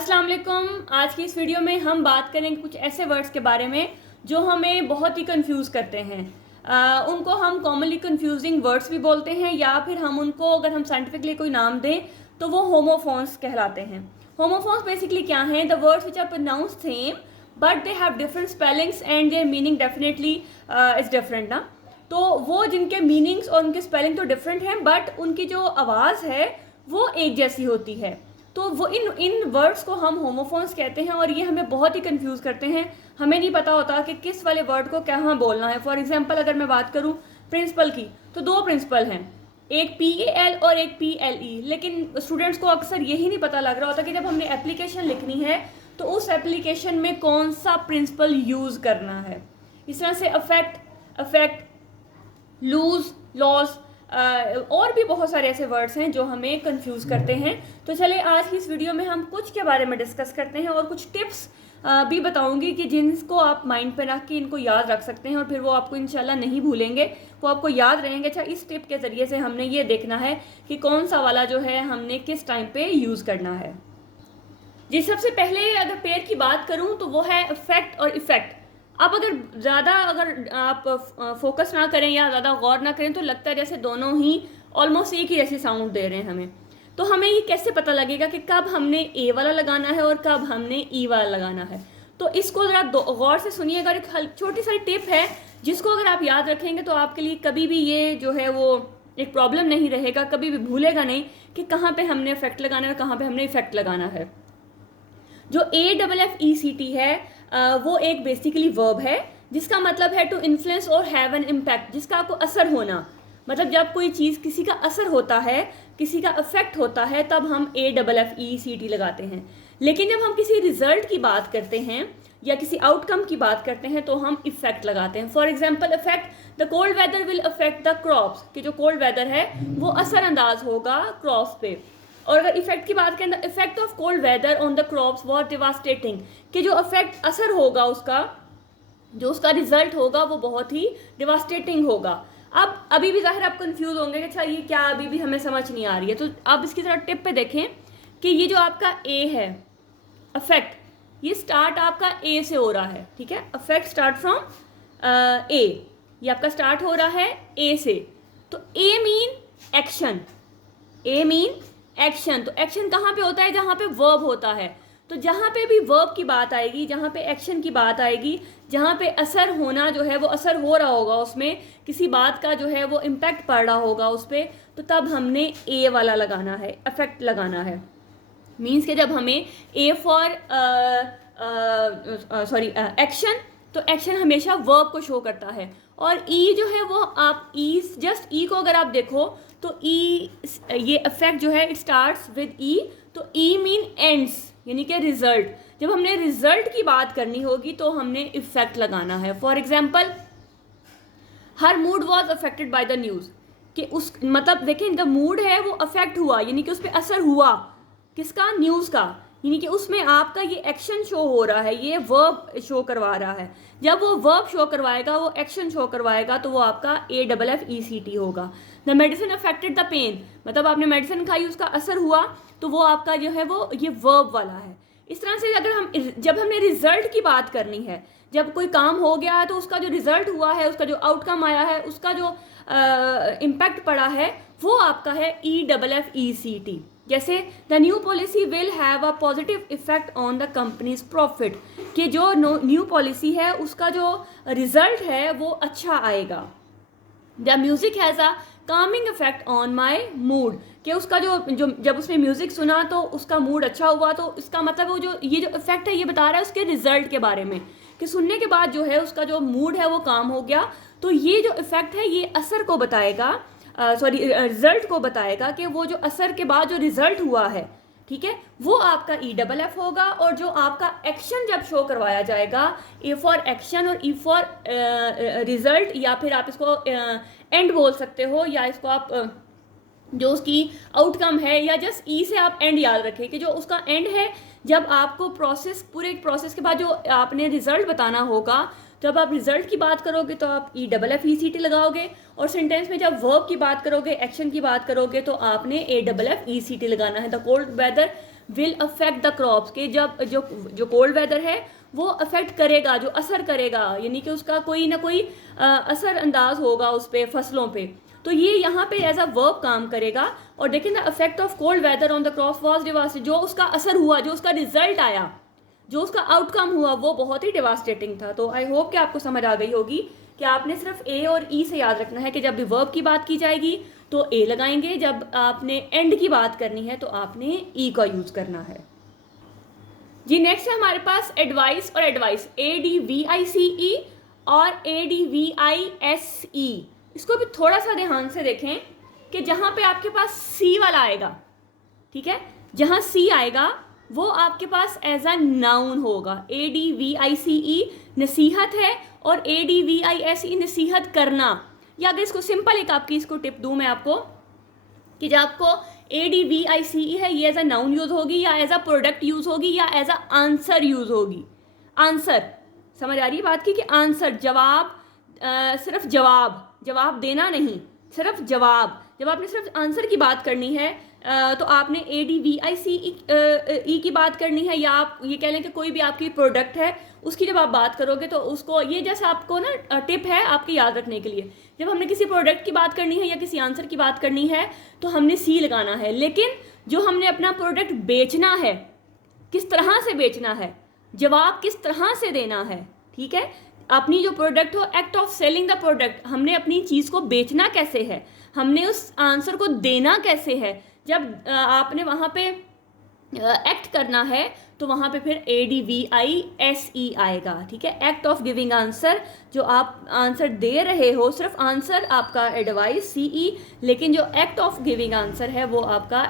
अस्सलाम वालेकुम। आज की इस वीडियो में हम बात करेंगे कुछ ऐसे वर्ड्स के बारे में जो हमें बहुत ही कंफ्यूज करते हैं। उनको हम कॉमनली कंफ्यूजिंग वर्ड्स भी बोलते हैं या फिर हम उनको अगर हम साइंटिफिकली कोई नाम दें तो वो होमोफोन्स कहलाते हैं। होमोफोन्स बेसिकली क्या हैं? The words which are pronounce same but they have different spellings and their meaning definitely is different ना। तो वो जिनके मीनिंग्स और उनके स्पेलिंग तो डिफरेंट हैं बट उनकी जो आवाज़ है वो एक जैसी होती है। तो वो इन वर्ड्स को हम होमोफोन्स कहते हैं और ये हमें बहुत ही कंफ्यूज करते हैं। हमें नहीं पता होता कि किस वाले वर्ड को कहाँ बोलना है। फॉर एग्जांपल अगर मैं बात करूँ प्रिंसिपल की, तो दो प्रिंसिपल हैं, एक PAL और एक PLE, लेकिन स्टूडेंट्स को अक्सर यही नहीं पता लग रहा होता कि जब हमने एप्लीकेशन लिखनी है तो उस एप्लीकेशन में कौन सा प्रिंसिपल यूज़ करना है। इस तरह से अफेक्ट, लूज, लॉस और भी बहुत सारे ऐसे वर्ड्स हैं जो हमें कंफ्यूज करते हैं। तो चले आज की इस वीडियो में हम कुछ के बारे में डिस्कस करते हैं और कुछ टिप्स भी बताऊंगी कि जिनको आप माइंड पे रख के इनको याद रख सकते हैं और फिर वो आपको इंशाल्लाह नहीं भूलेंगे, वो आपको याद रहेंगे। अच्छा, इस टिप के ज़रिए से हमने ये देखना है कि कौन सा वाला जो है हमने किस टाइम पे यूज़ करना है। जी, सबसे पहले अगर पेयर की बात करूँ तो वो है अफेक्ट और इफ़ेक्ट। अब अगर आप फोकस ना करें या ज़्यादा गौर ना करें तो लगता है जैसे दोनों ही ऑलमोस्ट एक ही जैसे साउंड दे रहे हैं हमें। तो हमें ये कैसे पता लगेगा कि कब हमने ए वाला लगाना है और कब हमने ई वाला लगाना है? तो इसको ज़रा गौर से सुनिएगा। एक छोटी सी टिप है जिसको अगर आप याद रखेंगे तो आपके लिए कभी भी ये जो है वो एक प्रॉब्लम नहीं रहेगा, कभी भी भूलेगा नहीं कि कहाँ पर हमने इफेक्ट लगाना है और कहाँ पर हमने इफेक्ट लगाना है। जो AFFECT है वो एक बेसिकली वर्ब है जिसका मतलब है टू इन्फ्लुएंस और हैव एन इम्पैक्ट, जिसका आपको असर होना। मतलब जब कोई चीज़ किसी का असर होता है, किसी का अफेक्ट होता है, तब हम AFFECT लगाते हैं। लेकिन जब हम किसी रिजल्ट की बात करते हैं या किसी आउटकम की बात करते हैं तो हम इफेक्ट लगाते हैं। For example affect the cold weather will affect the crops, कि जो कोल्ड वेदर है वो असरअंदाज होगा क्रॉप्स पे। और अगर इफेक्ट की बात करें, the effect of cold weather on the crops was devastating, कि जो इफेक्ट असर होगा उसका, जो उसका रिजल्ट होगा वो बहुत ही डिवास्टेटिंग होगा। अब अभी भी ज़ाहिर आप कंफ्यूज होंगे कि अच्छा ये क्या, अभी भी हमें समझ नहीं आ रही है। तो आप इसकी तरह टिप पे देखें कि ये जो आपका ए है अफेक्ट, ये स्टार्ट आपका ए से हो रहा है, ठीक है। अफेक्ट स्टार्ट फ्रॉम ए, ये आपका स्टार्ट हो रहा है ए से। तो ए मीन एक्शन, ए मीन एक्शन। तो एक्शन कहाँ पे होता है? जहाँ पे वर्ब होता है। तो जहाँ पे भी वर्ब की बात आएगी, जहाँ पे एक्शन की बात आएगी, जहाँ पे असर होना जो है वो असर हो रहा होगा, उसमें किसी बात का जो है वो इम्पैक्ट पड़ रहा होगा उस पर, तो तब हमने ए वाला लगाना है, अफेक्ट लगाना है। मीन्स कि जब हमें ए फॉर एक्शन, तो एक्शन हमेशा वर्ब को शो करता है। और ई जो है वो आप जस्ट ई को अगर आप देखो तो ई, ये अफेक्ट जो है इट स्टार्ट्स विद ई, तो ई मीन एंड्स, यानी कि रिजल्ट। जब हमने रिजल्ट की बात करनी होगी तो हमने इफेक्ट लगाना है। For example her mood was affected by the news, कि उस मतलब देखें द मूड है वो अफेक्ट हुआ, यानी कि उस पर असर हुआ, किसका? न्यूज़ का। यानी कि उसमें आपका ये एक्शन शो हो रहा है, ये वर्ब शो करवा रहा है। जब वो वर्ब शो करवाएगा, वो एक्शन शो करवाएगा, तो वो आपका AFFECT होगा। The medicine affected the pain, मतलब आपने मेडिसिन खाई, उसका असर हुआ, तो वो आपका जो है वो ये वर्ब वाला है। इस तरह से जब हमने रिजल्ट की बात करनी है, जब कोई काम हो गया है तो उसका जो रिजल्ट हुआ है, उसका जो आउटकम आया है, उसका जो इम्पैक्ट पड़ा है, वो आपका है EFFECT। जैसे the new policy will have a positive effect on the companies profit, कि जो न्यू पॉलिसी है उसका जो रिजल्ट है वो अच्छा आएगा। The music has a Kameng effect on my mood, कि उसका जो जब उसने म्यूजिक सुना तो उसका मूड अच्छा हुआ। तो इसका मतलब वो जो ये जो इफेक्ट है ये बता रहा है उसके रिजल्ट के बारे में, कि सुनने के बाद जो है उसका जो मूड है वो काम हो गया। तो ये जो इफेक्ट है ये असर को बताएगा, रिजल्ट को बताएगा, कि वो जो असर के बाद जो रिजल्ट हुआ है, ठीक है, वो आपका EFF होगा। और जो आपका एक्शन जब शो करवाया जाएगा, ए फॉर एक्शन और ई फॉर रिजल्ट, या फिर आप इसको एंड बोल सकते हो, या इसको आप जो उसकी आउटकम है, या जस्ट ई से आप एंड याद रखें कि जो उसका एंड है, जब आपको पूरे प्रोसेस के बाद जो आपने रिजल्ट बताना होगा, जब आप रिजल्ट की बात करोगे तो आप EFFECT लगाओगे, और सेंटेंस में जब वर्ब की बात करोगे, एक्शन की बात करोगे, तो आपने AFFECT लगाना है। The cold weather will affect the crops, के जब जो कोल्ड वेदर है वो अफेक्ट करेगा, जो असर करेगा, यानी कि उसका कोई ना कोई असर अंदाज होगा उस पर, फसलों पे। तो ये यहाँ पे एज अ वर्ब काम करेगा। और देखें, the effect of cold weather on the crop was devastating, जो उसका असर हुआ, जो उसका रिजल्ट आया, जो उसका आउटकम हुआ, वो बहुत ही डिवास्टेटिंग था। तो आई होप कि आपको समझ आ गई होगी कि आपने सिर्फ ए और ई से याद रखना है कि जब भी वर्ब की बात की जाएगी तो ए लगाएंगे, जब आपने एंड की बात करनी है तो आपने ई का यूज करना है। जी नेक्स्ट है हमारे पास एडवाइस और एडवाइस, ADVICE और ADVISE। इसको भी थोड़ा सा ध्यान से देखें कि जहां पे आपके पास सी वाला आएगा, ठीक है, जहां सी आएगा वो आपके पास एज अ नाउन होगा। ADVICE नसीहत है और ADVISE नसीहत करना। या अगर इसको सिंपल एक आपकी इसको टिप दूं मैं आपको, कि जब आपको ADVICE है ये एज अ नाउन यूज होगी, या एज अ प्रोडक्ट यूज होगी, या एज अ आंसर यूज होगी। आंसर, समझ आ रही है बात की, कि आंसर जवाब, सिर्फ जवाब देना नहीं, सिर्फ जवाब। जब आपने सिर्फ आंसर की बात करनी है तो आपने ADVICE की बात करनी है, या आप ये कह लें कि कोई भी आपकी प्रोडक्ट है उसकी जब आप बात करोगे तो उसको, ये जैसा आपको ना टिप है आपके याद रखने के लिए, जब हमने किसी प्रोडक्ट की बात करनी है या किसी आंसर की बात करनी है तो हमने सी लगाना है। लेकिन जो हमने अपना प्रोडक्ट बेचना है, किस तरह से बेचना है, जवाब किस तरह से देना है, ठीक है, अपनी जो प्रोडक्ट हो, act of selling the product, हमने अपनी चीज़ को बेचना कैसे है, हमने उस आंसर को देना कैसे है, जब आपने वहाँ पे एक्ट करना है तो वहाँ पे फिर ADVISE आएगा, ठीक है, एक्ट ऑफ गिविंग आंसर। जो आप आंसर दे रहे हो, सिर्फ आंसर आपका एडवाइस CE, लेकिन जो एक्ट ऑफ गिविंग आंसर है वो आपका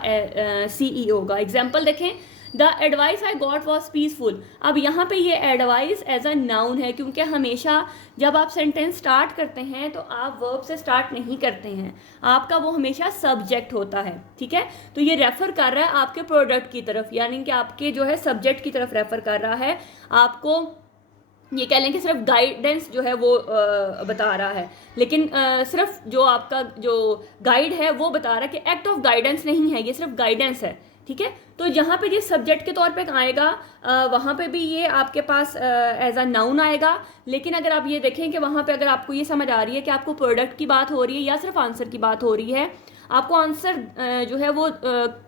CE होगा। एग्जाम्पल देखें, the advice I got was peaceful. अब यहाँ पे ये एडवाइस एज अ नाउन है, क्योंकि हमेशा जब आप सेंटेंस स्टार्ट करते हैं तो आप वर्ब से स्टार्ट नहीं करते हैं, आपका वो हमेशा सब्जेक्ट होता है, ठीक है। तो ये रेफर कर रहा है आपके प्रोडक्ट की तरफ, यानी कि आपके जो है सब्जेक्ट की तरफ रेफर कर रहा है, आपको ये कह लें कि सिर्फ गाइडेंस जो है वो बता रहा है। लेकिन सिर्फ जो आपका जो गाइड है वो बता रहा है कि एक्ट ऑफ गाइडेंस नहीं है, ये सिर्फ गाइडेंस है, ठीक है। तो यहाँ पे ये सब्जेक्ट के तौर पे आएगा, वहाँ पे भी ये आपके पास एज अ नाउन आएगा। लेकिन अगर आप ये देखें कि वहाँ पे अगर आपको ये समझ आ रही है कि आपको प्रोडक्ट की बात हो रही है या सिर्फ आंसर की बात हो रही है, आपको आंसर जो है वो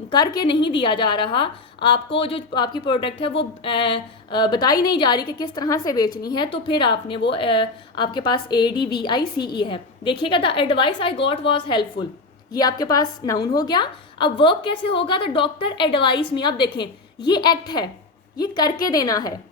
करके नहीं दिया जा रहा, आपको जो आपकी प्रोडक्ट है वो बताई नहीं जा रही कि किस तरह से बेचनी है, तो फिर आपने वो आपके पास ADVICE है। देखिएगा, the advice I got was helpful, ये आपके पास नाउन हो गया। अब वर्ब कैसे होगा, द डॉक्टर एडवाइस मी। अब देखें, ये एक्ट है, ये करके देना है,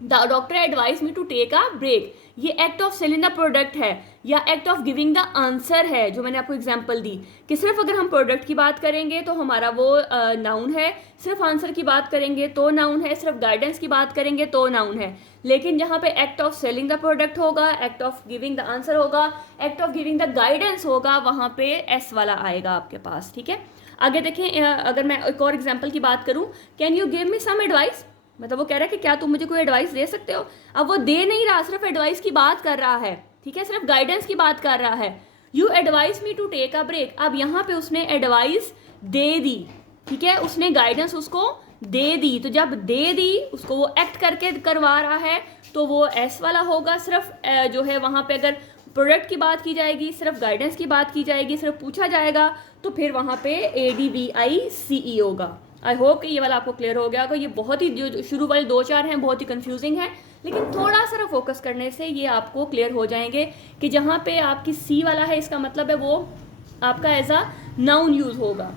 the doctor advise me to take a break, ये act of selling the product है या act of giving the answer है, जो मैंने आपको एग्जांपल दी कि सिर्फ अगर हम प्रोडक्ट की बात करेंगे तो हमारा वो नाउन है, सिर्फ आंसर की बात करेंगे तो नाउन है, सिर्फ गाइडेंस की बात करेंगे तो नाउन है। लेकिन जहाँ पे act of selling the product होगा, act of giving the answer होगा, act of giving the guidance होगा, वहाँ पे एस वाला आएगा आपके पास, ठीक है। आगे देखें, अगर मैं एक और एग्जाम्पल की बात करूँ, can you give me some advice, मतलब वो कह रहा है कि क्या तुम मुझे कोई एडवाइस दे सकते हो। अब वो दे नहीं रहा, सिर्फ एडवाइस की बात कर रहा है, ठीक है, सिर्फ गाइडेंस की बात कर रहा है। You advice me to take a break, अब यहाँ पे उसने एडवाइस दे दी, ठीक है, उसने गाइडेंस उसको दे दी, तो जब दे दी उसको वो एक्ट करके करवा रहा है तो वो एस वाला होगा। सिर्फ जो है वहाँ पे अगर प्रोडक्ट की बात की जाएगी, सिर्फ गाइडेंस की बात की जाएगी, सिर्फ पूछा जाएगा, तो फिर वहाँ पे ADVICE होगा। आई होप कि ये वाला आपको क्लियर हो गया होगा। ये बहुत ही जो शुरू वाले 2-4 हैं बहुत ही कंफ्यूजिंग है, लेकिन थोड़ा सा फोकस करने से ये आपको क्लियर हो जाएंगे कि जहाँ पे आपकी सी वाला है इसका मतलब है वो आपका एज अ नाउन यूज होगा,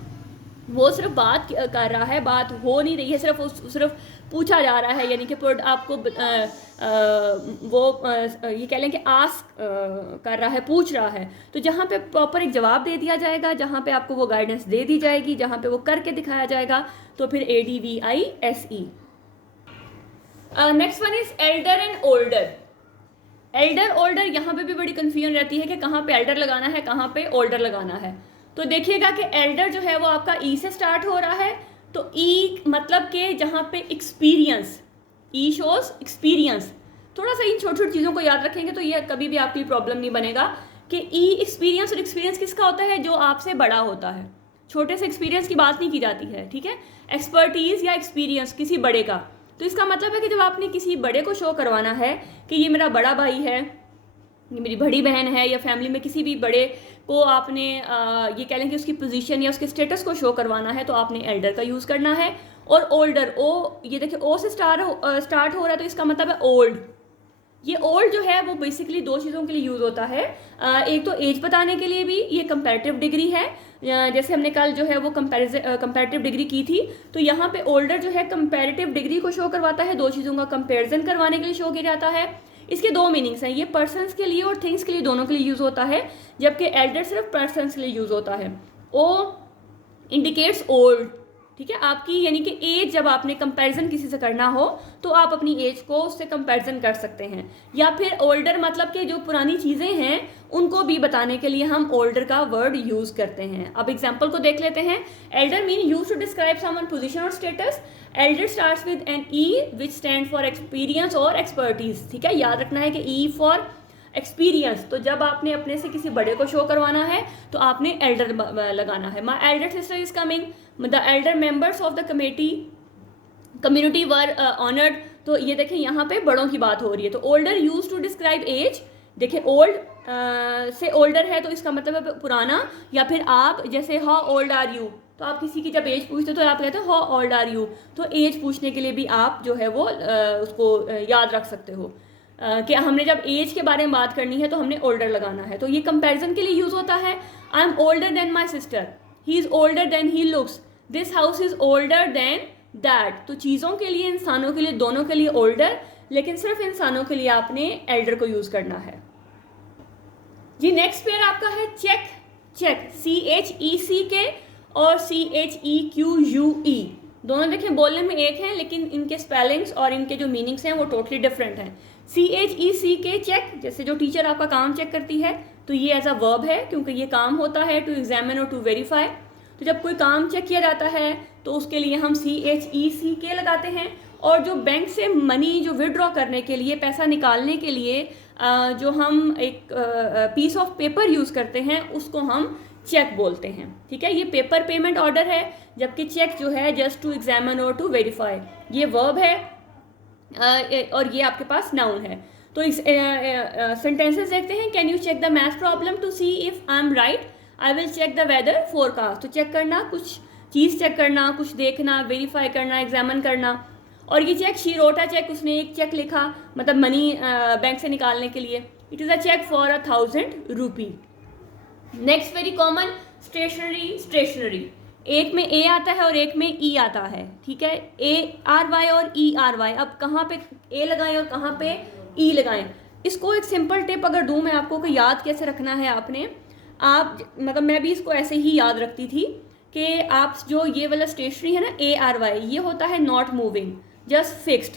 वो सिर्फ बात कर रहा है, बात हो नहीं रही है, सिर्फ पूछा जा रहा है, यानी कि आपको ये कह लें कि आस्क कर रहा है, पूछ रहा है। तो जहाँ पे प्रॉपर एक जवाब दे दिया जाएगा, जहाँ पे आपको वो गाइडेंस दे दी जाएगी, जहाँ पे वो करके दिखाया जाएगा, तो फिर ADVISE। Next one is Elder and older. Elder older यहाँ पे भी बड़ी कन्फ्यूजन रहती है कि कहाँ पे एल्डर लगाना है, कहाँ पे ओल्डर लगाना है। तो देखिएगा कि एल्डर जो है वो आपका ई से स्टार्ट हो रहा है, तो ई मतलब कि जहाँ पे एक्सपीरियंस, ई शोज एक्सपीरियंस। थोड़ा सा इन छोटी छोटी चीज़ों को याद रखेंगे तो ये कभी भी आपके लिए प्रॉब्लम नहीं बनेगा कि ई एक्सपीरियंस, और एक्सपीरियंस किसका होता है, जो आपसे बड़ा होता है, छोटे से एक्सपीरियंस की बात नहीं की जाती है, ठीक है। एक्सपर्टीज़ या एक्सपीरियंस किसी बड़े का, तो इसका मतलब है कि जब आपने किसी बड़े को शो करवाना है कि ये मेरा बड़ा भाई है, ये मेरी बड़ी बहन है, या फैमिली में किसी भी बड़े को आपने ये कह लें कि उसकी पोजीशन या उसके स्टेटस को शो करवाना है, तो आपने एल्डर का यूज़ करना है। और ओल्डर, ओ ये देखिए ओ से स्टार्ट हो रहा है, तो इसका मतलब है ओल्ड। ये ओल्ड जो है वो बेसिकली दो चीज़ों के लिए यूज़ होता है। एक तो एज बताने के लिए भी ये कंपैरेटिव डिग्री है, जैसे हमने कल जो है वो कंपैरेटिव डिग्री की थी, तो यहाँ पे ओल्डर जो है कंपैरेटिव डिग्री को शो करवाता है, दो चीज़ों का कंपैरिजन करवाने के लिए शो किया जाता है। इसके दो मीनिंग्स हैं, ये पर्सन्स के लिए और थिंग्स के लिए, दोनों के लिए यूज़ होता है, जबकि एल्डर सिर्फ पर्सन्स के लिए यूज़ होता है। ओ इंडिकेट्स ओल्ड, ठीक है, आपकी यानी कि एज जब आपने कंपैरिजन किसी से करना हो तो आप अपनी एज को उससे कंपैरिजन कर सकते हैं। या फिर ओल्डर मतलब कि जो पुरानी चीज़ें हैं उनको भी बताने के लिए हम ओल्डर का वर्ड यूज़ करते हैं। अब एग्जांपल को देख लेते हैं। Elder mean use to describe someone position और status. Elder starts with an E which stand for experience और एक्सपर्टीज, ठीक है, याद रखना है कि ई फॉर एक्सपीरियंस, तो जब आपने अपने से किसी बड़े को शो करवाना है तो आपने एल्डर लगाना है। My elder sister is coming, the Elder members of the community were honoured, तो ये देखें यहाँ पे बड़ों की बात हो रही है। तो older use to describe age, देखिए ओल्ड से ओल्डर है तो इसका मतलब है पुराना। या फिर आप जैसे हाउ ओल्ड आर यू, तो आप किसी की जब एज पूछते हो तो आप कहते हो हाउ ओल्ड आर यू, तो एज पूछने के लिए भी आप जो है वो उसको याद रख सकते हो कि हमने जब एज के बारे में बात करनी है तो हमने ओल्डर लगाना है। तो ये कंपैरिजन के लिए यूज़ होता है। I am older than my sister, he is older than he looks, this house is older than that, तो चीज़ों के लिए, इंसानों के लिए, दोनों के लिए ओल्डर, लेकिन सिर्फ इंसानों के लिए आपने एल्डर को यूज़ करना है जी। नेक्स्ट पेयर आपका है चेक। चेक CHECK और CHEQUE, दोनों देखें बोलने में एक हैं लेकिन इनके स्पेलिंग्स और इनके जो मीनिंग्स हैं वो टोटली डिफरेंट हैं। CHECK चेक, जैसे जो टीचर आपका काम चेक करती है, तो ये एज अ वर्ब है क्योंकि ये काम होता है टू एग्जामिन और टू वेरीफाई। तो जब कोई काम चेक किया जाता है तो उसके लिए हम CHECK लगाते हैं। और जो बैंक से मनी जो विड्रॉ करने के लिए, पैसा निकालने के लिए जो हम एक पीस ऑफ पेपर यूज़ करते हैं उसको हम चेक बोलते हैं, ठीक है। ये पेपर पेमेंट ऑर्डर है, जबकि चेक जो है जस्ट टू एग्जामिन और टू वेरीफाई, ये वर्ब है और ये आपके पास नाउन है। तो इस सेंटेंसेस देखते हैं। Can you check the math problem to see if I am right, I will check the weather forecast. तो चेक करना, कुछ चीज़ चेक करना, कुछ देखना, वेरीफाई करना, एग्जामिन करना। और ये cheque, she wrote a cheque, उसने एक चेक लिखा, मतलब मनी बैंक से निकालने के लिए। It is a cheque for 1000 rupee. Next very common, stationery. Stationery एक में ए आता है और एक में ई आता है, ठीक है, ARY और ERY। अब कहाँ पे ए लगाएं और कहाँ पे ई लगाएं, इसको एक सिंपल टिप अगर दूं मैं आपको कि याद कैसे रखना है आपने, आप मतलब मैं भी इसको ऐसे ही याद रखती थी कि आप जो ये वाला स्टेशनरी है ना ARY, ये होता है नॉट मूविंग, जस्ट फिक्स्ड,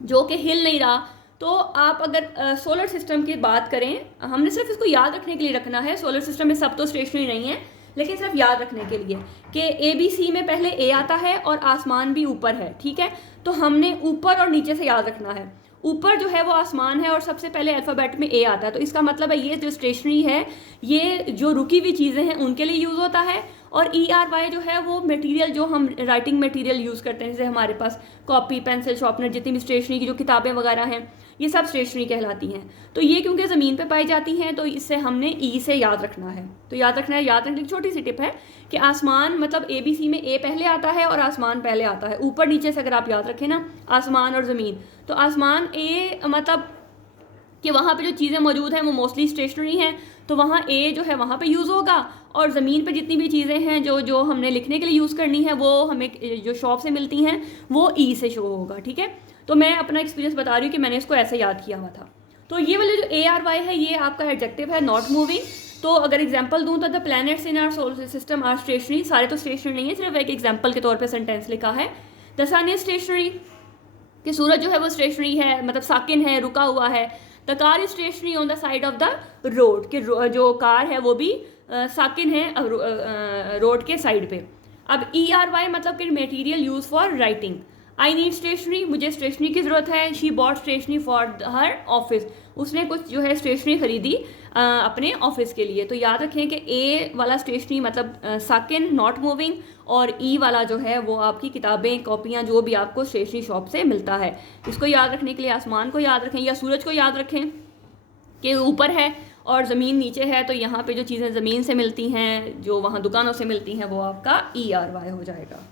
जो कि हिल नहीं रहा। तो आप अगर सोलर सिस्टम की बात करें, हमने सिर्फ इसको याद रखने के लिए रखना है, सोलर सिस्टम में सब तो स्टेशनरी नहीं है, लेकिन सिर्फ याद रखने के लिए कि ABC में पहले ए आता है और आसमान भी ऊपर है, ठीक है। तो हमने ऊपर और नीचे से याद रखना है। ऊपर जो है वो आसमान है और सबसे पहले अल्फ़ाबेट में ए आता है, तो इसका मतलब है ये जो स्टेशनरी है ये जो रुकी हुई चीज़ें हैं उनके लिए यूज़ होता है। और ERY जो है वो मटेरियल, जो हम राइटिंग मटेरियल यूज़ करते हैं, जैसे हमारे पास कॉपी, पेंसिल, शार्पनर, जितनी भी स्टेशनरी की जो किताबें वगैरह हैं, ये सब स्टेशनरी कहलाती हैं। तो ये क्योंकि ज़मीन पे पाई जाती हैं तो इससे हमने ई से याद रखना है। तो याद रखना है, याद रखने की छोटी सी टिप है कि आसमान मतलब ABC में ए पहले आता है और आसमान पहले आता है, ऊपर नीचे से अगर आप याद रखें ना, आसमान और ज़मीन, तो आसमान ए मतलब कि वहाँ पे जो चीज़ें मौजूद हैं वो मोस्टली स्टेशनरी हैं, तो वहाँ ए जो है वहाँ पे यूज़ होगा। और ज़मीन पे जितनी भी चीज़ें हैं जो हमने लिखने के लिए यूज़ करनी है वो हमें जो शॉप से मिलती हैं वो ई से शो होगा, ठीक है। तो मैं अपना एक्सपीरियंस बता रही हूँ कि मैंने इसको ऐसे याद किया हुआ था। तो ये वाले जो ARY है ये आपका एडजेक्टिव है, नॉट मूविंग। तो अगर एग्जाम्पल दूँ तो the planets in our solar system are stationary, सारे तो स्टेशनरी नहीं है, सिर्फ एक एग्जाम्पल के तौर पर सेंटेंस लिखा है। द सन इज स्टेशनरी, कि सूरज जो है वो स्टेशनरी है, मतलब साकिन है, रुका हुआ है। The car is stationary on the side of the road, कि जो कार है वो भी साकिन है रोड के साइड पे। अब ERY मतलब कि material use for writing. I need stationery, मुझे स्टेशनरी की ज़रूरत है। She bought stationery for her office, उसने कुछ जो है स्टेशनरी खरीदी अपने ऑफिस के लिए। तो याद रखें कि ए वाला स्टेशनरी मतलब साकिन नॉट मूविंग, और ई वाला जो है वो आपकी किताबें कॉपियाँ जो भी आपको स्टेशनरी शॉप से मिलता है। इसको याद रखने के लिए आसमान को याद रखें या सूरज को याद रखें कि ऊपर है और ज़मीन नीचे है, तो यहाँ पे जो चीज़ें ज़मीन से मिलती हैं, जो वहाँ दुकानों से मिलती हैं, वो आपका ERY हो जाएगा।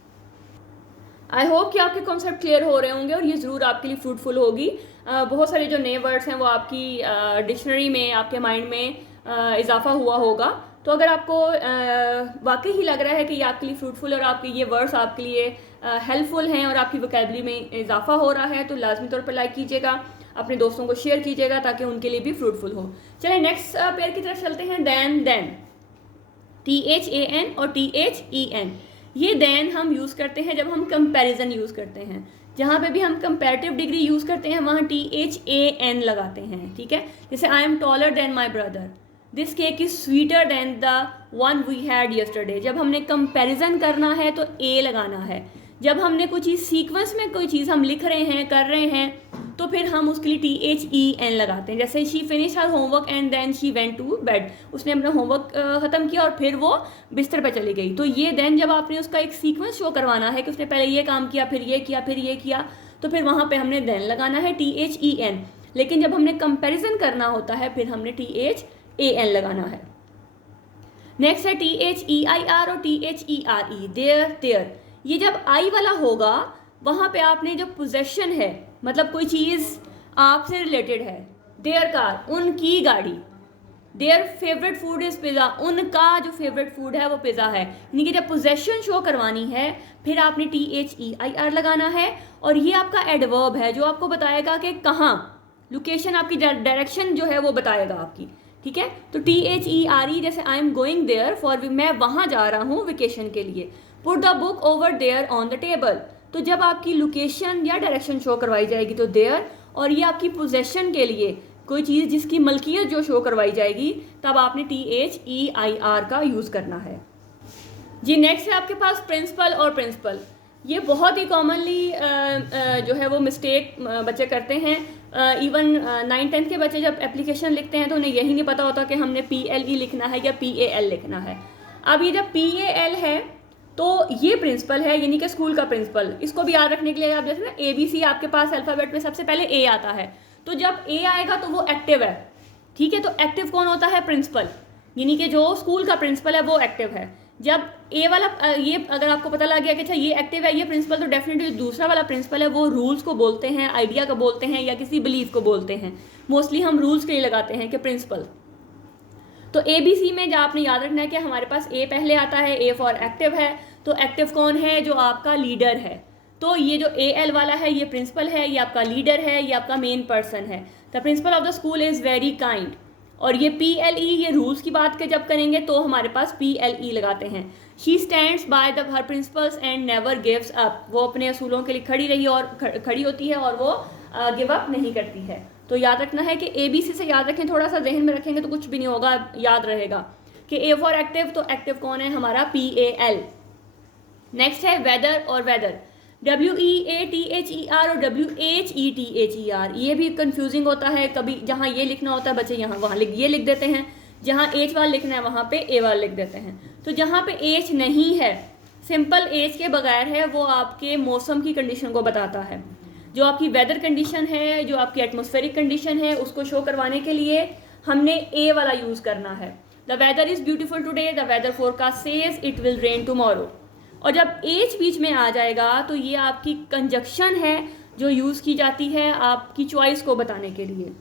आई होप कि आपके कॉन्सेप्ट क्लियर हो रहे होंगे और ये ज़रूर आपके लिए फ्रूटफुल होगी। बहुत सारे जो नए वर्ड्स हैं वो आपकी डिक्शनरी में, आपके माइंड में इजाफा हुआ होगा। तो अगर आपको वाकई ही लग रहा है कि ये आपके लिए फ्रूटफुल और आपके ये वर्ड्स आपके लिए हेल्पफुल हैं और आपकी वोकैबुलरी में इजाफा हो रहा है, तो लाजमी तौर पर लाइक कीजिएगा, अपने दोस्तों को शेयर कीजिएगा ताकि उनके लिए भी फ्रूटफुल हो। चलिए नेक्स्ट पेयर की तरफ चलते हैं। देन THAN और THEN, ये देन हम यूज़ करते हैं जब हम कंपैरिजन यूज़ करते हैं। जहाँ पे भी हम कंपैरेटिव डिग्री यूज़ करते हैं वहाँ THAN लगाते हैं, ठीक है। जैसे I am taller than my brother, this cake is sweeter than the one we had yesterday. जब हमने कंपैरिजन करना है तो A लगाना है। जब हमने कोई चीज़ सीक्वेंस में कोई चीज़ हम लिख रहे हैं, कर रहे हैं, तो फिर हम उसके लिए THEN लगाते हैं। जैसे she finish her homework and then she went to bed, उसने अपना होमवर्क ख़त्म किया और फिर वो बिस्तर पर चली गई। तो ये देन जब आपने उसका एक सीक्वेंस शो करवाना है कि उसने पहले ये काम किया, फिर ये किया, फिर ये किया, तो फिर वहाँ पे हमने देन लगाना है THEN। लेकिन जब हमने कंपैरिजन करना होता है फिर हमने THAN लगाना है। नेक्स्ट है THEIR और THERE, देयर। ये जब आई वाला होगा वहाँ पे आपने जो पोजेशन है, मतलब कोई चीज़ आपसे रिलेटेड है, देयर कार, उनकी गाड़ी, their favourite food is pizza, उनका जो फेवरेट फूड है वो पिज़्ज़ा है। यानी कि जब पोजेशन शो करवानी है फिर आपने THEIR लगाना है, और ये आपका एडवर्ब है जो आपको बताएगा कि कहाँ, लोकेशन, आपकी डायरेक्शन जो है वो बताएगा आपकी, ठीक है। तो THERE, जैसे I am going there for, मैं वहाँ जा रहा हूँ वेकेशन के लिए। Put the book over there on the table, तो जब आपकी लोकेशन या डायरेक्शन शो करवाई जाएगी तो देयर, और ये आपकी पोजेशन के लिए कोई चीज़ जिसकी मलकियत जो शो करवाई जाएगी तब आपने THEIR का यूज़ करना है जी। नेक्स्ट है आपके पास प्रिंसिपल और प्रिंसिपल। ये बहुत ही कॉमनली जो है वो मिस्टेक बच्चे करते हैं। इवन 9th-10th के बच्चे जब एप्लीकेशन लिखते हैं तो उन्हें यही नहीं पता होता कि हमने PLE लिखना है या PAL लिखना है। अब ये जब PAL है तो ये प्रिंसिपल है, यानी कि स्कूल का प्रिंसिपल। इसको भी याद रखने के लिए आप जैसे ना ABC आपके पास अल्फ़ाबेट में सबसे पहले A आता है, तो जब A आएगा तो वो एक्टिव है, ठीक है। तो एक्टिव कौन होता है? प्रिंसिपल, यानी कि जो स्कूल का प्रिंसिपल है वो एक्टिव है। जब A वाला ये अगर आपको पता लग गया कि अच्छा ये एक्टिव है, ये प्रिंसिपल, तो डेफिनेटली दूसरा वाला प्रिंसिपल है वो रूल्स को बोलते हैं, आइडिया को बोलते हैं या किसी बिलीफ को बोलते हैं। मोस्टली हम रूल्स के लिए लगाते हैं कि प्रिंसिपल। तो ABC में जब आपने याद रखना है कि हमारे पास A पहले आता है, A फॉर एक्टिव है, तो एक्टिव कौन है? जो आपका लीडर है। तो ये जो AL वाला है ये प्रिंसिपल है, ये आपका लीडर है, ये आपका मेन पर्सन है। The principle of the school is very kind. और ये PLE, ये रूल्स की बात के जब करेंगे तो हमारे पास PLE लगाते हैं। She stands by the her principles and never gives up, वो अपने असूलों के लिए खड़ी रही और खड़ी होती है और वो गिव अप नहीं करती है। तो याद रखना है कि ABC से याद रखें, थोड़ा सा जहन में रखेंगे तो कुछ भी नहीं होगा, याद रहेगा कि A फॉर एक्टिव, तो एक्टिव कौन है? हमारा PAL। नेक्स्ट है वेदर और वेदर, WEATHER और WHETHER। ये भी कंफ्यूजिंग होता है, कभी जहाँ ये लिखना होता है बच्चे यहाँ वहाँ ये लिख देते हैं, जहाँ H वाला लिखना है वहाँ पे A वाला लिख देते हैं। तो जहाँ पे H नहीं है, सिंपल H के बगैर है, वो आपके मौसम की कंडीशन को बताता है। जो आपकी वेदर कंडीशन है, जो आपकी एटमॉस्फेरिक कंडीशन है, उसको शो करवाने के लिए हमने A वाला यूज़ करना है। The weather is beautiful today, the weather forecast says it will rain tomorrow. और जब H बीच में आ जाएगा तो ये आपकी कंजक्शन है जो यूज़ की जाती है आपकी चॉइस को बताने के लिए।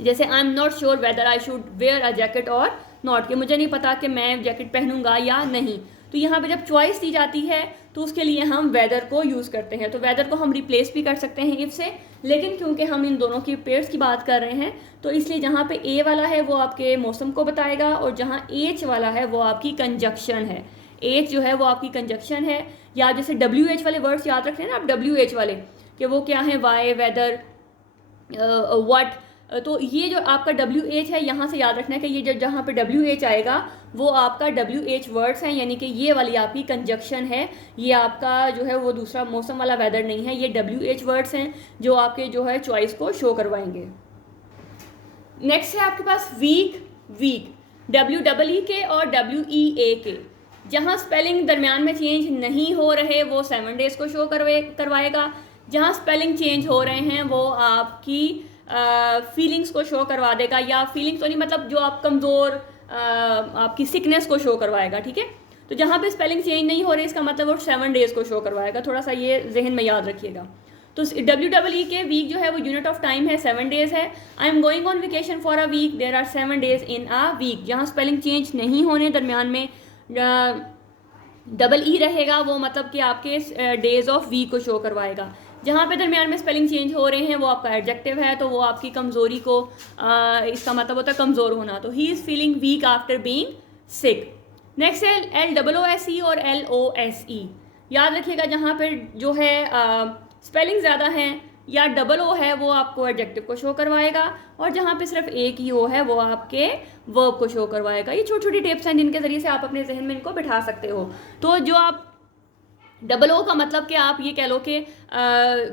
जैसे I am not sure whether I should wear a jacket और नॉट, कि मुझे नहीं पता कि मैं जैकेट पहनूंगा या नहीं। तो यहाँ पे जब चॉइस दी जाती है तो उसके लिए हम वेदर को यूज़ करते हैं। तो वेदर को हम रिप्लेस भी कर सकते हैं इफ से, लेकिन क्योंकि हम इन दोनों की पेयर्स की बात कर रहे हैं तो इसलिए जहाँ पे A वाला है वो आपके मौसम को बताएगा और जहाँ H वाला है वो आपकी कंजक्शन है। H जो है वो आपकी कंजक्शन है। या जैसे WH वाले वर्ड्स याद रखते हैं ना आप, WH वाले, कि वो क्या है? वाई, वेदर, व्हाट, तो ये जो आपका WH है, यहाँ से याद रखना है कि ये जहाँ पे WH आएगा वो आपका WH वर्ड्स हैं, यानी कि ये वाली आपकी कंजक्शन है, ये आपका जो है वो दूसरा मौसम वाला वेदर नहीं है, ये WH वर्ड्स हैं जो आपके जो है चॉइस को शो करवाएंगे। नेक्स्ट है आपके पास वीक। वीक WEE के और WEA के, जहाँ स्पेलिंग दरमियान में चेंज नहीं हो रहे वो 7 डेज़ को शो करवाएगा। जहाँ स्पेलिंग चेंज हो रहे हैं वो आपकी फीलिंग्स को शो करवा देगा, या फीलिंग्स तो नहीं, मतलब जो आप कमज़ोर आपकी सिकनेस को शो करवाएगा, ठीक है। तो जहाँ पे स्पेलिंग चेंज नहीं हो रही इसका मतलब वो 7 डेज़ को शो करवाएगा, थोड़ा सा ये जहन में याद रखिएगा। तो WEE के वीक जो है वो यूनिट ऑफ टाइम है, 7 डेज़ है। I am going on vacation for a week, there are 7 days in a week. जहाँ स्पेलिंग चेंज नहीं होने, दरमियान में EE रहेगा, वो मतलब कि आपके डेज ऑफ वीक को शो करवाएगा। जहाँ पे दरमियान में स्पेलिंग चेंज हो रहे हैं वो आपका एडजेक्टिव है, तो वो आपकी कमज़ोरी को इसका मतलब होता है कमज़ोर होना। तो he is feeling weak after being sick. Next है LOOSE और LOSE। याद रखिएगा जहाँ पे जो है स्पेलिंग ज़्यादा है या O है वो आपको एडजेक्टिव को शो करवाएगा, और जहाँ पे सिर्फ एक ही O है वो आपके वर्ब को शो करवाएगा। ये छोटी छोटी टिप्स हैं जिनके ज़रिए से आप अपने जहन में इनको बिठा सकते हो। तो जो आप O का मतलब कि आप ये कह लो कि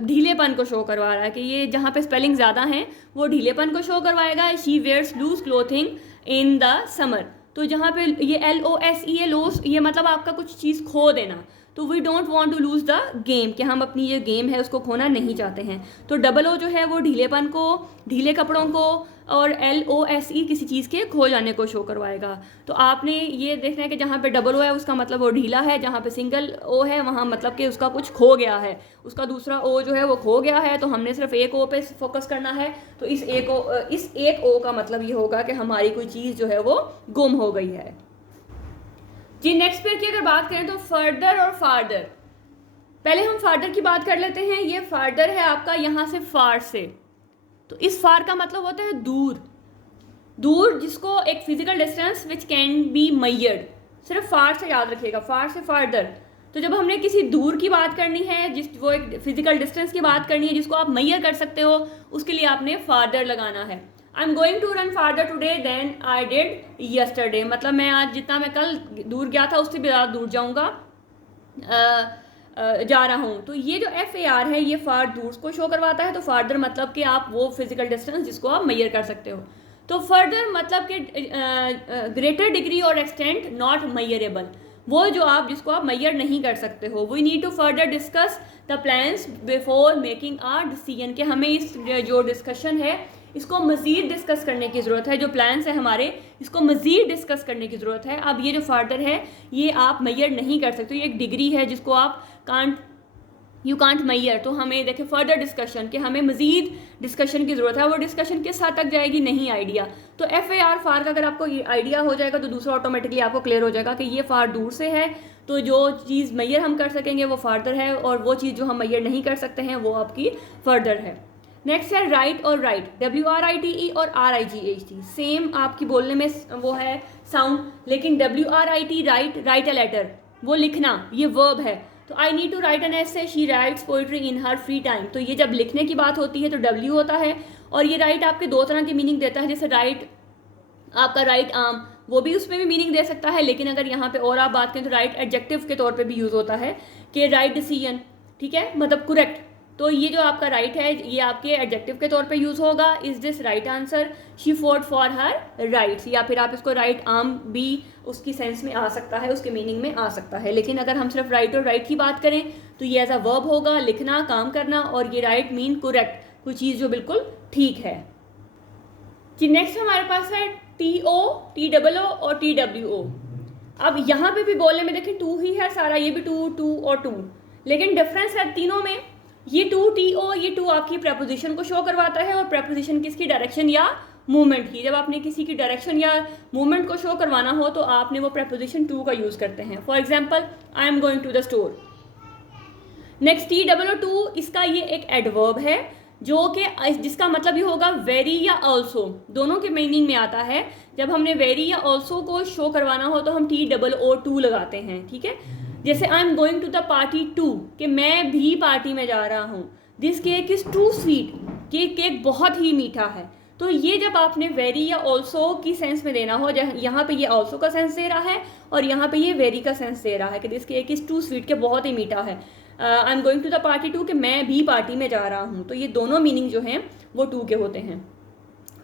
ढीलेपन को शो करवा रहा है, कि ये जहाँ पे स्पेलिंग ज़्यादा है वो ढीलेपन को शो करवाएगा। She wears loose clothing in the summer. तो जहाँ पे ये LOSE लूज, ये मतलब आपका कुछ चीज़ खो देना। तो we don't want to lose the game, कि हम अपनी ये गेम है उसको खोना नहीं चाहते हैं। तो O जो है वो ढीलेपन को, ढीले कपड़ों को, और LOSE किसी चीज़ के खो जाने को शो करवाएगा। तो आपने ये देखना है कि जहाँ पे O है उसका मतलब वो ढीला है, जहाँ पे सिंगल O है वहाँ मतलब कि उसका कुछ खो गया है, उसका दूसरा O जो है वो खो गया है। तो हमने सिर्फ एक O पे फोकस करना है। तो इस एक O का मतलब ये होगा कि हमारी कोई चीज़ जो है वो गुम हो गई है जी। नेक्स्ट पेयर की अगर बात करें तो फर्दर और फार्दर। पहले हम फार्दर की बात कर लेते हैं। ये फार्दर है आपका यहाँ से फार से, तो इस फार का मतलब होता है दूर। दूर जिसको एक physical distance which can be measured. सिर्फ फार से याद रखिएगा, फार से फार्दर। तो जब हमने किसी दूर की बात करनी है, वो एक फिजिकल डिस्टेंस की बात करनी है जिसको आप मैयर कर सकते हो, उसके लिए आपने फार्दर लगाना है। I am going to run farther today than I did yesterday. मतलब मैं आज जितना मैं कल दूर गया था उससे भी ज़्यादा दूर जाऊँगा, जा रहा हूँ। तो ये जो FAR है ये फार दूर को शो करवाता है। तो फार्दर मतलब कि आप वो फिजिकल डिस्टेंस जिसको आप मैयर कर सकते हो। तो फर्दर मतलब कि ग्रेटर डिग्री और एक्सटेंट नॉट मैयरेबल, वो जो आप जिसको आप मैयर नहीं कर सकते हो। We need to further discuss the plans before making our decision, कि हमें इस जो डिस्कशन है इसको मज़ीद डिस्कस करने की ज़रूरत है। जो प्लान्स है हमारे इसको मज़ीद डिस्कस करने की ज़रूरत है। अब ये जो फार्दर है ये आप मैयर नहीं कर सकते, ये एक डिग्री है जिसको आप यू कांट मैयर। तो हमें देखें फर्दर डिस्कशन, कि हमें मज़ीद डिस्कशन की ज़रूरत है। वो डिस्कशन किस हद तक जाएगी, नहीं आइडिया। तो FAR फार का अगर आपको आइडिया हो जाएगा तो दूसरा ऑटोमेटिकली आपको क्लियर हो जाएगा कि ये फार दूर से है। तो जो चीज़ मैयर हम कर सकेंगे वो फार्दर है, और वो चीज़ जो हम मैयर नहीं कर सकते हैं वो आपकी फर्दर है। नेक्स्ट है राइट और राइट, WRITE और RIGHT। सेम आपकी बोलने में वो है साउंड, लेकिन WRIT राइट अ लेटर, वो लिखना, ये वर्ब है। तो I need to write an essay, she writes poetry in her free time. तो ये जब लिखने की बात होती है तो W होता है। और ये राइट आपके दो तरह की मीनिंग देता है, जैसे राइट आपका राइट आर्म, वो भी उसमें भी मीनिंग दे सकता है। लेकिन अगर यहाँ पे और आप बात करें तो राइट एडजेक्टिव के तौर पे भी यूज़ होता है, कि राइट डिसीजन, ठीक है, मतलब करेक्ट। तो ये जो आपका राइट है ये आपके एडजेक्टिव के तौर पे यूज़ होगा। Is this right answer, she fought for her rights. या फिर आप इसको राइट आर्म भी उसकी सेंस में आ सकता है, उसके मीनिंग में आ सकता है। लेकिन अगर हम सिर्फ राइट और राइट की बात करें तो ये एज अ वर्ब होगा, लिखना, काम करना। और ये राइट मीन करेक्ट, कोई चीज़ जो बिल्कुल ठीक है जी। नेक्स्ट हमारे पास है TO, TOO और TWO। अब यहाँ पे भी बोलने में देखिए टू ही है सारा, ये भी टू और टू, लेकिन डिफरेंस है तीनों में। ये टू TO, ये टू आपकी प्रपोजिशन को शो करवाता है, और प्रपोजिशन किसकी, डायरेक्शन या मूवमेंट की। जब आपने किसी की डायरेक्शन या मूवमेंट को शो करवाना हो तो आपने वो प्रपोजिशन टू का यूज़ करते हैं। For example I am going to the store. Next TOO, इसका ये एक एडवर्ब है जो कि जिसका मतलब ये होगा वेरी या ऑल्सो, दोनों के मीनिंग में आता है। जब हमने वेरी या ऑल्सो को शो करवाना हो तो हम TOO लगाते हैं, ठीक है। जैसे I am going to the party too, कि मैं भी पार्टी में जा रहा हूँ। This cake is too sweet, cake बहुत ही मीठा है। तो ये जब आपने वेरी या ऑल्सो की सेंस में देना हो, यहाँ पे ये ऑल्सो का सेंस दे रहा है और यहाँ पे ये वेरी का सेंस दे रहा है कि this cake is too sweet, के बहुत ही मीठा है। I am going to the party too, कि मैं भी पार्टी में जा रहा हूँ। तो ये दोनों मीनिंग जो हैं वो टू के होते हैं।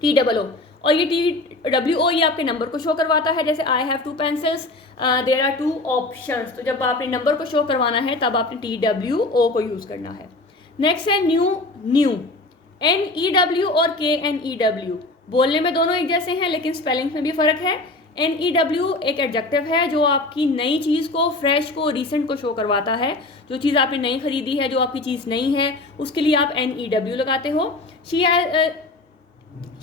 TOO, और ये TWO ये आपके नंबर को शो करवाता है। जैसे I have 2 pencils, there are 2 options. तो जब आपने नंबर को शो करवाना है तब आपने TWO को यूज़ करना है। नेक्स्ट है न्यू। न्यू NEW और KNEW, बोलने में दोनों एक जैसे हैं लेकिन स्पेलिंग में भी फ़र्क है। NEW एक एडजेक्टिव है जो आपकी नई चीज़ को, फ्रेश को, रिसेंट को शो करवाता है। जो चीज़ आपने नई खरीदी है, जो आपकी चीज़ नई है, उसके लिए आप NEW लगाते हो। She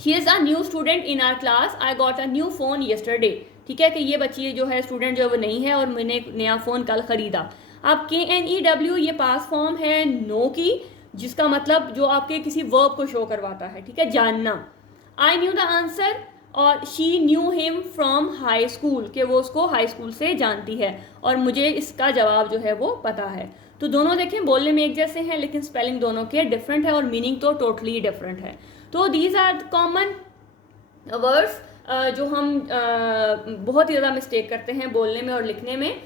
is a new student in are class, I got a new phone yesterday. ठीक है कि ये बच्ची जो है, स्टूडेंट जो है वो नहीं है और मैंने एक नया फ़ोन कल ख़रीदा। अब KNEW ये पास फॉर्म है नो की, जिसका मतलब जो आपके किसी वर्ब को शो करवाता है। ठीक है, जानना। आई न्यू द आंसर, और she knew him from high school, कि वो उसको हाई स्कूल से जानती है और मुझे इसका जवाब जो है वो पता है। तो दोनों देखें बोलने में एक जैसे हैं लेकिन स्पेलिंग दोनों के डिफरेंट है और मीनिंग तो टोटली डिफरेंट है। तो दीज आर कॉमन वर्ड्स जो हम बहुत ही ज़्यादा मिस्टेक करते हैं बोलने में और लिखने में।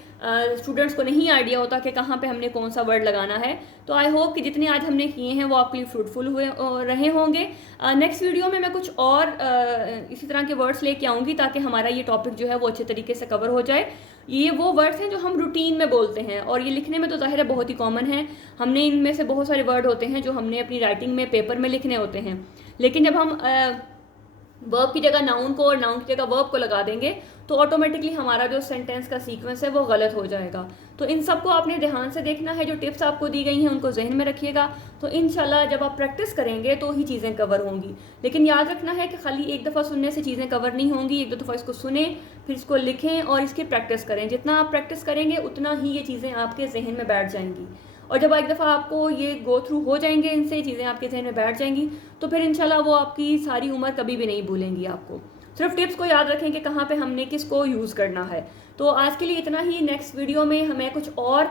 स्टूडेंट्स को नहीं आइडिया होता कि कहाँ पे हमने कौन सा वर्ड लगाना है। तो आई होप कि जितने आज हमने किए हैं वो आपके लिए फ्रूटफुल हुए रहे होंगे। नेक्स्ट वीडियो में मैं कुछ और इसी तरह के वर्ड्स लेके आऊँगी ताकि हमारा ये टॉपिक जो है वो अच्छे तरीके से कवर हो जाए। ये वो वर्ड्स हैं जो हम रूटीन में बोलते हैं और ये लिखने में तो ज़ाहिर है बहुत ही कॉमन है। हमने इनमें से बहुत सारे वर्ड होते हैं जो हमने अपनी राइटिंग में, पेपर में लिखने होते हैं, लेकिन जब हम वर्ब की जगह नाउन को और नाउन की जगह वर्ब को लगा देंगे तो ऑटोमेटिकली हमारा जो सेंटेंस का सीक्वेंस है वो गलत हो जाएगा। तो इन सबको आपने ध्यान से देखना है। जो टिप्स आपको दी गई हैं उनको जहन में रखिएगा, तो इंशाल्लाह जब आप प्रैक्टिस करेंगे तो ही चीज़ें कवर होंगी। लेकिन याद रखना है कि खाली एक दफ़ा सुनने से चीज़ें कवर नहीं होंगी। एक दो दफ़ा इसको सुने, फिर इसको लिखें और इसकी प्रैक्टिस करें। जितना आप प्रैक्टिस करेंगे उतना ही ये चीज़ें आपके जहन में बैठ जाएंगी। और जब एक दफ़ा आपको ये गो थ्रू हो जाएंगे, इनसे चीज़ें आपके जहन में बैठ जाएंगी, तो फिर इंशाल्लाह वो आपकी सारी उम्र कभी भी नहीं भूलेंगी आपको। सिर्फ टिप्स को याद रखें कि कहाँ पे हमने किसको यूज़ करना है। तो आज के लिए इतना ही। नेक्स्ट वीडियो में हमें कुछ और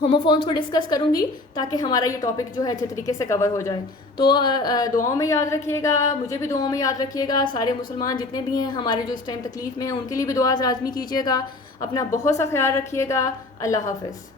होमोफोन्स को डिस्कस करूँगी ताकि हमारा ये टॉपिक जो है अच्छे तरीके से कवर हो जाए। तो दुआओं में याद रखिएगा, मुझे भी दुआओं में याद रखिएगा। सारे मुसलमान जितने भी हैं हमारे जो इस टाइम तकलीफ़ में हैं उनके लिए भी दुआ लाज़मी कीजिएगा। अपना बहुत सा ख्याल रखिएगा। अल्लाह हाफ़िज़।